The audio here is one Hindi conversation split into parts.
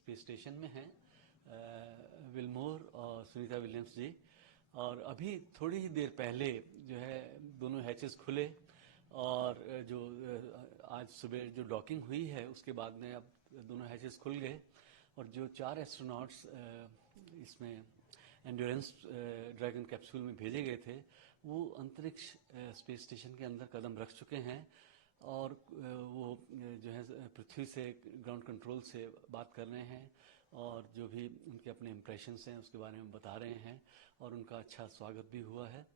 स्पेस स्टेशन में हैं, विलमोर और सुनीता विलियम्स जी। और अभी थोड़ी ही देर पहले जो है दोनों हैचेस खुले और जो आज सुबह जो डॉकिंग हुई है उसके बाद में अब दोनों हैचेस खुल गए और जो 4 एस्ट्रोनॉट्स इसमें एंड्योरेंस ड्रैगन कैप्सूल में भेजे गए थे वो अंतरिक्ष स्पेस स्टेशन के अंदर कदम रख चुके हैं और वो जो है पृथ्वी से ग्राउंड कंट्रोल से बात कर रहे हैं और जो भी उनके अपने इम्प्रेशंस हैं उसके बारे में बता रहे हैं और उनका अच्छा स्वागत भी हुआ है।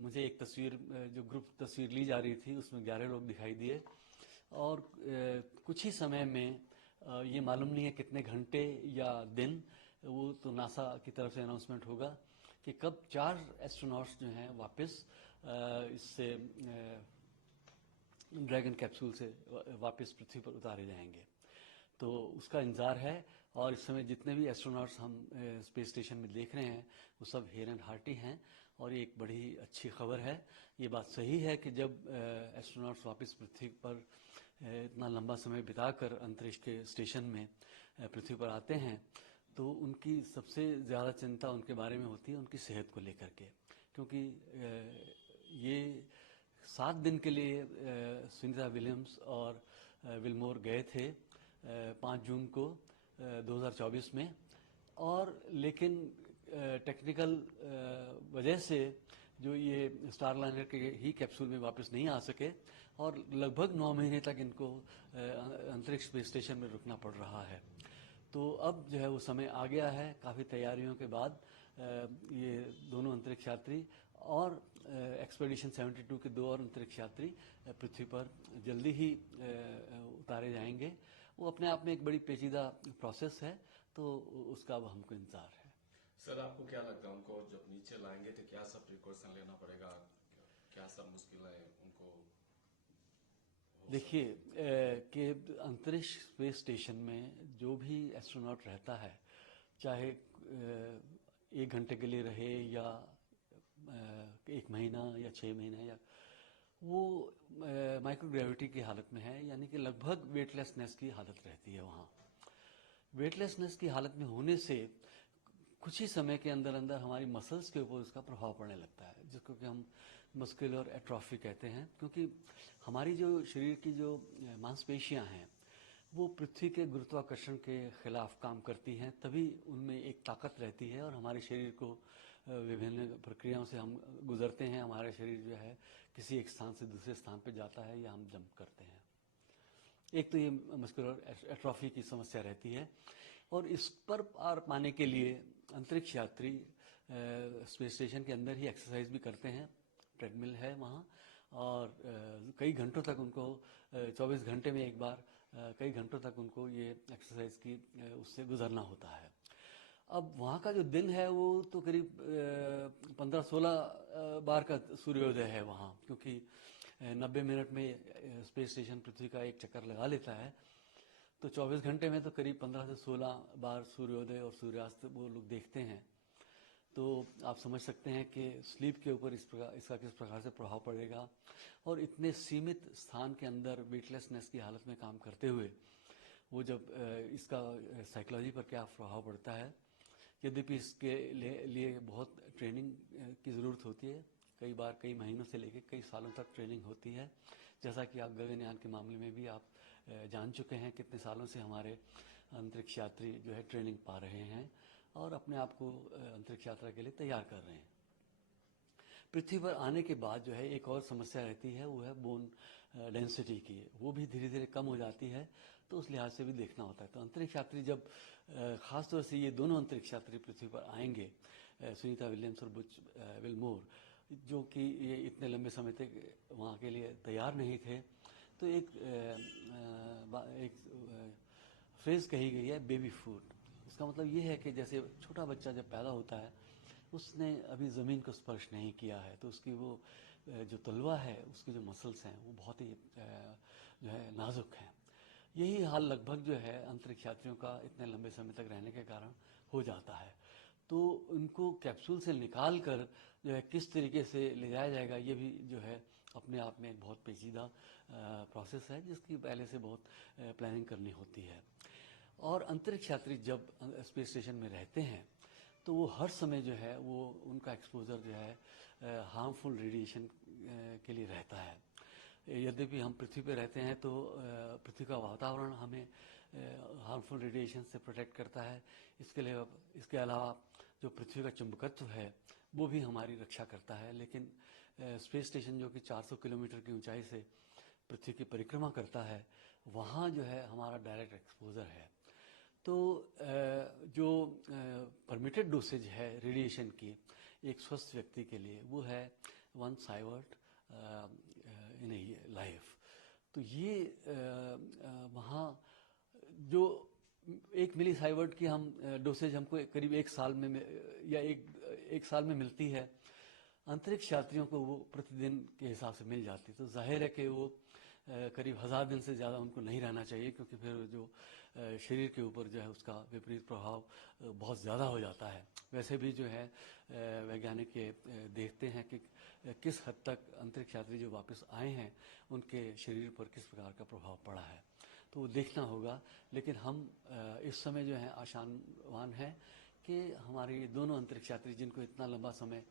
मुझे एक तस्वीर जो ग्रुप तस्वीर ली जा रही थी उसमें 11 लोग दिखाई दिए और कुछ ही समय में ये मालूम नहीं है कितने घंटे या दिन, वो तो नासा की तरफ से अनाउंसमेंट होगा कि कब 4 एस्ट्रोनॉट्स जो हैं वापस इससे ड्रैगन कैप्सूल से वापस पृथ्वी पर उतारे जाएंगे। तो उसका इंतजार है और इस समय जितने भी एस्ट्रोनॉट्स हम स्पेस स्टेशन में देख रहे हैं वो सब हेयर एंड हार्टी हैं और ये एक बड़ी अच्छी खबर है। ये बात सही है कि जब एस्ट्रोनॉट्स वापस पृथ्वी पर इतना लंबा समय बिताकर अंतरिक्ष के स्टेशन में पृथ्वी पर आते हैं तो उनकी सबसे ज़्यादा चिंता उनके बारे में होती है उनकी सेहत को लेकर के, क्योंकि ये 7 दिन के लिए सुनीता विलियम्स और विलमोर गए थे 5 जून को 2024 में और लेकिन टेक्निकल वजह से जो ये स्टार लाइनर के ही कैप्सूल में वापस नहीं आ सके और लगभग 9 महीने तक इनको अंतरिक्ष स्पेस स्टेशन में रुकना पड़ रहा है। तो अब जो है वो समय आ गया है, काफ़ी तैयारियों के बाद ये दोनों अंतरिक्ष यात्री और एक्सपेडिशन 72 के 2 और अंतरिक्ष यात्री पृथ्वी पर जल्दी ही उतारे जाएंगे। वो अपने आप में एक बड़ी पेचीदा प्रोसेस है, तो उसका अब हमको इंतजार है। सर, आपको क्या लगता है उनको जब नीचे लाएंगे तो क्या सब प्रिकॉशन लेना पड़ेगा, क्या सब मुश्किलें उनको? देखिए कि अंतरिक्ष स्पेस स्टेशन में जो भी एस्ट्रोनॉट रहता है, चाहे 1 घंटे के लिए रहे या 1 महीना या 6 महीने, या वो माइक्रोग्रेविटी की हालत में है, यानी कि लगभग वेटलेसनेस की हालत रहती है वहाँ। वेटलेसनेस की हालत में होने से कुछ ही समय के अंदर अंदर हमारी मसल्स के ऊपर उसका प्रभाव पड़ने लगता है, जिसको कि हम मस्कुलर एट्रोफी कहते हैं, क्योंकि हमारी जो शरीर की जो मांसपेशियां हैं वो पृथ्वी के गुरुत्वाकर्षण के खिलाफ काम करती हैं, तभी उनमें एक ताकत रहती है और हमारे शरीर को विभिन्न प्रक्रियाओं से हम गुजरते हैं। हमारा शरीर जो है किसी एक स्थान से दूसरे स्थान पर जाता है या हम जंप करते हैं। एक तो ये मस्कुलर एट्रोफी की समस्या रहती है और इस पर पार पाने के लिए अंतरिक्ष यात्री स्पेस स्टेशन के अंदर ही एक्सरसाइज भी करते हैं। ट्रेडमिल है वहाँ और कई घंटों तक उनको 24 घंटे में एक बार कई घंटों तक उनको ये एक्सरसाइज की उससे गुजरना होता है। अब वहाँ का जो दिन है वो तो करीब 15-16 बार का सूर्योदय है वहाँ, क्योंकि 90 मिनट में स्पेस स्टेशन पृथ्वी का एक चक्कर लगा लेता है, तो 24 घंटे में तो करीब 15 से 16 बार सूर्योदय और सूर्यास्त वो लोग देखते हैं। तो आप समझ सकते हैं कि स्लीप के ऊपर इसका किस प्रकार से प्रभाव पड़ेगा और इतने सीमित स्थान के अंदर वेटलेसनेस की हालत में काम करते हुए वो जब इसका साइकोलॉजी पर क्या प्रभाव पड़ता है। यद्यपि इसके लिए बहुत ट्रेनिंग की ज़रूरत होती है, कई बार कई महीनों से लेकर कई सालों तक ट्रेनिंग होती है, जैसा कि आप गगनयान के मामले में भी आप जान चुके हैं कितने सालों से हमारे अंतरिक्ष यात्री जो है ट्रेनिंग पा रहे हैं और अपने आप को अंतरिक्ष यात्रा के लिए तैयार कर रहे हैं। पृथ्वी पर आने के बाद जो है एक और समस्या रहती है, वो है बोन डेंसिटी की, वो भी धीरे धीरे कम हो जाती है, तो उस लिहाज से भी देखना होता है। तो अंतरिक्ष यात्री जब खासतौर से ये दोनों अंतरिक्ष यात्री पृथ्वी पर आएंगे, सुनीता विलियम्स और बुच विलमोर, जो कि ये इतने लंबे समय तक वहाँ के लिए तैयार नहीं थे, तो एक फ्रेज कही गई है बेबी फूड। इसका मतलब ये है कि जैसे छोटा बच्चा जब पैदा होता है उसने अभी ज़मीन को स्पर्श नहीं किया है, तो उसकी वो जो तलवा है उसकी जो मसल्स हैं वो बहुत ही जो है नाजुक हैं। यही हाल लगभग जो है अंतरिक्ष यात्रियों का इतने लंबे समय तक रहने के कारण हो जाता है। तो उनको कैप्सूल से निकाल कर जो है किस तरीके से ले जाया जाएगा, ये भी जो है अपने आप में एक बहुत पेचीदा प्रोसेस है, जिसकी पहले से बहुत प्लानिंग करनी होती है। और अंतरिक्ष यात्री जब स्पेस स्टेशन में रहते हैं तो वो हर समय जो है वो उनका एक्सपोजर जो है हार्मफुल रेडिएशन के लिए रहता है। यद्यपि हम पृथ्वी पे रहते हैं तो पृथ्वी का वातावरण हमें हार्मफुल रेडिएशन से प्रोटेक्ट करता है। इसके अलावा जो पृथ्वी का चुंबकत्व है वो भी हमारी रक्षा करता है। लेकिन स्पेस स्टेशन जो कि 400 किलोमीटर की ऊंचाई से पृथ्वी की परिक्रमा करता है, वहाँ जो है हमारा डायरेक्ट एक्सपोजर है। तो जो परमिटेड डोसेज है रेडिएशन की एक स्वस्थ व्यक्ति के लिए वो है 1 साइवर्ट इन ए लाइफ। तो ये वहाँ जो 1 मिली साइवर्ट की हम डोसेज हमको करीब 1 साल में या एक साल में मिलती है, अंतरिक्ष यात्रियों को वो प्रतिदिन के हिसाब से मिल जाती है। तो जाहिर है कि वो करीब 1000 दिन से ज़्यादा उनको नहीं रहना चाहिए, क्योंकि फिर जो शरीर के ऊपर जो है उसका विपरीत प्रभाव बहुत ज़्यादा हो जाता है। वैसे भी जो है वैज्ञानिक ये देखते हैं कि किस हद तक अंतरिक्ष यात्री जो वापस आए हैं उनके शरीर पर किस प्रकार का प्रभाव पड़ा है, तो वो देखना होगा। लेकिन हम इस समय जो है आशावान हैं कि हमारे दोनों अंतरिक्ष यात्री जिनको इतना लंबा समय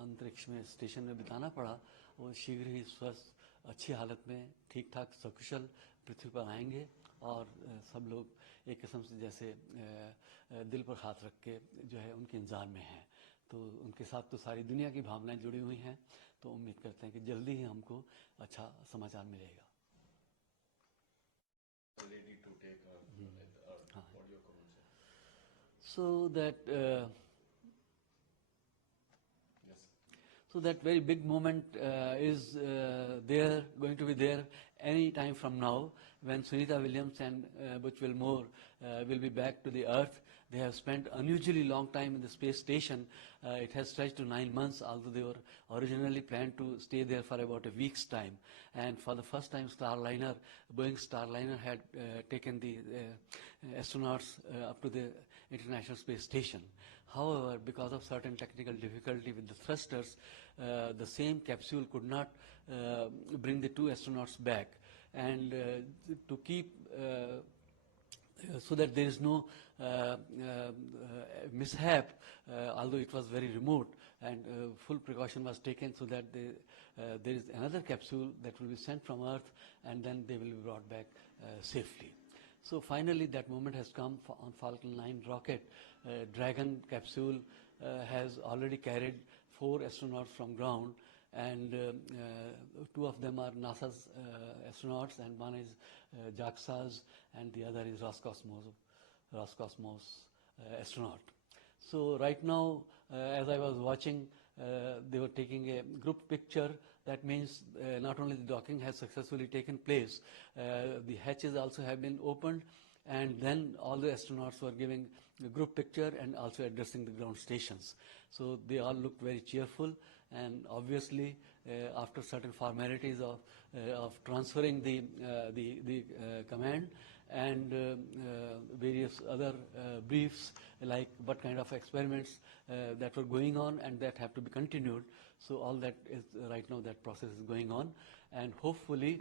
अंतरिक्ष में स्टेशन में बिताना पड़ा, वो शीघ्र ही स्वस्थ अच्छी हालत में ठीक ठाक सकुशल पृथ्वी पर आएंगे और सब लोग एक किस्म से जैसे दिल पर हाथ रख के जो है उनके इंतजार में हैं। तो उनके साथ तो सारी दुनिया की भावनाएं जुड़ी हुई हैं, तो उम्मीद करते हैं कि जल्दी ही हमको अच्छा समाचार मिलेगा। Ready to take what your comments are? So that Yes. So that very big moment is going to be there any time from now, when Sunita Williams and Butch Wilmore will be back to the Earth. They have spent unusually long time in the space station. It has stretched to 9 months, although they were originally planned to stay there for about a week's time. And for the first time, Boeing Starliner had taken the astronauts up to the International Space Station. However, because of certain technical difficulty with the thrusters, the same capsule could not bring the 2 astronauts back. And to keep so that there is no mishap, although it was very remote, and full precaution was taken so that there is another capsule that will be sent from Earth, and then they will be brought back safely. So finally that moment has come on Falcon 9 rocket. Dragon capsule has already carried 4 astronauts from ground, and 2 of them are NASA's astronauts, and one is JAXA's, and the other is Roscosmos astronaut. So right now, as I was watching, they were taking a group picture. That means not only the docking has successfully taken place, the hatches also have been opened, and then all the astronauts were giving a group picture and also addressing the ground stations. So they all looked very cheerful, and obviously after certain formalities of transferring the command and various other briefs, like what kind of experiments that were going on and that have to be continued. So all that is right now, that process is going on, and hopefully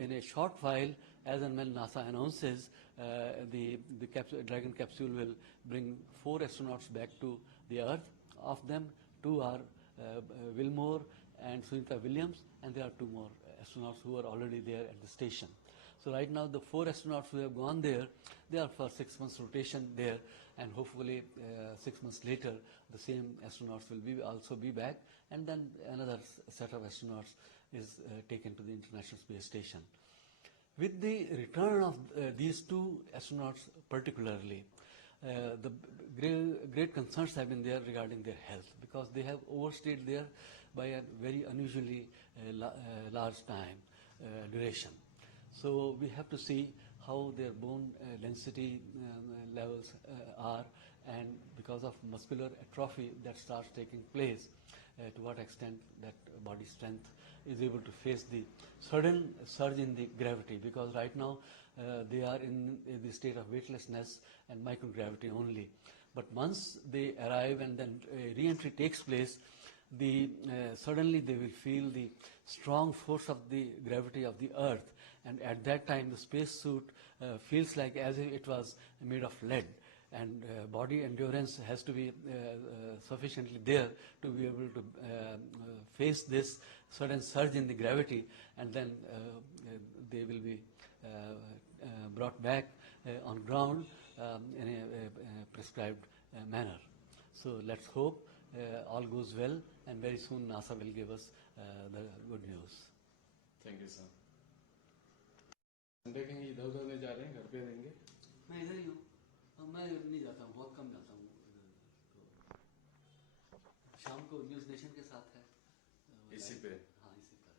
in a short while, as and when NASA announces, the Dragon capsule will bring 4 astronauts back to the Earth. Of them, 2 are Wilmore and Sunita Williams, and there are 2 more astronauts who are already there at the station. So right now the 4 astronauts who have gone there, they are for 6 months rotation there, and hopefully 6 months later the same astronauts will also be back, and then another set of astronauts is taken to the International Space Station. With the return of these 2 astronauts particularly, the great concerns have been there regarding their health, because they have overstayed there by a very unusually large time duration. So we have to see how their bone density levels are, and because of muscular atrophy that starts taking place, to what extent that body strength is able to face the sudden surge in the gravity, because right now they are in the state of weightlessness and microgravity only. But once they arrive and then re-entry takes place, suddenly they will feel the strong force of the gravity of the Earth, and at that time the spacesuit feels like as if it was made of lead, and body endurance has to be sufficiently there to be able to face this sudden surge in the gravity, and then they will be brought back on ground in a prescribed manner. So let's hope all goes well, and very soon NASA will give us the good news. Thank you sir. Sunday कहीं इधर उधर नहीं जा रहे हैं, घर पे रहेंगे? मैं इधर ही हूँ, मैं नहीं जाता हूँ, बहुत कम जाता हूँ। शाम को न्यूज़ नेशन के साथ है इसी पे हाँ इसी पर है।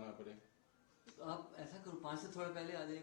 आना पड़े। तो आप ऐसा करो 5 से थोड़ा पहले आ जाइए।